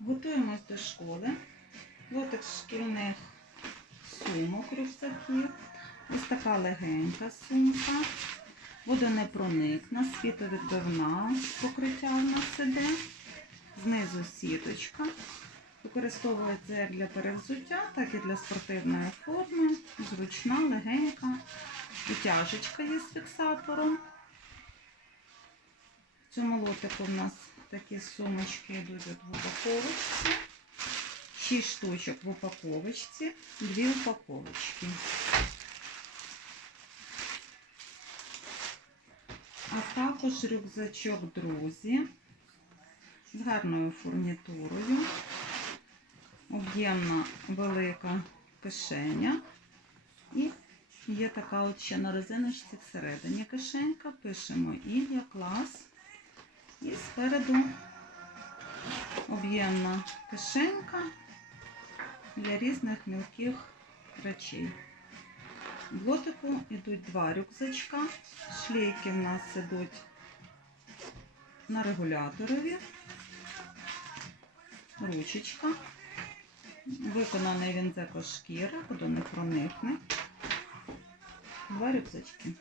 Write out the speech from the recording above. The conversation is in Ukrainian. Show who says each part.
Speaker 1: Готуємось до школи. Лотик шкільних сумок, рюкзаків. Ось така легенька сумка. Водонепроникна, світовідбивна покриття в нас іде. Знизу сіточка. Використовується як для перевзуття, так і для спортивної форми. Зручна, легенька. Утяжечка є з фіксатором. В цьому лотику в нас такі сумочки йдуть в упаковочці. 6 штучок в упаковочці, 2 упаковочки. А також рюкзачок друзі з гарною фурнітурою. Об'ємна велика кишеня. І є така от ще на резиночці всередині кишенька. Пишемо Ілля, клас. І спереду об'ємна кишенька для різних мілких речей. В лотику йдуть два рюкзачка. Шлейки в нас ідуть на регуляторові. Ручечка. Виконаний він з екошкіри, куди не проникне. Два рюкзачки.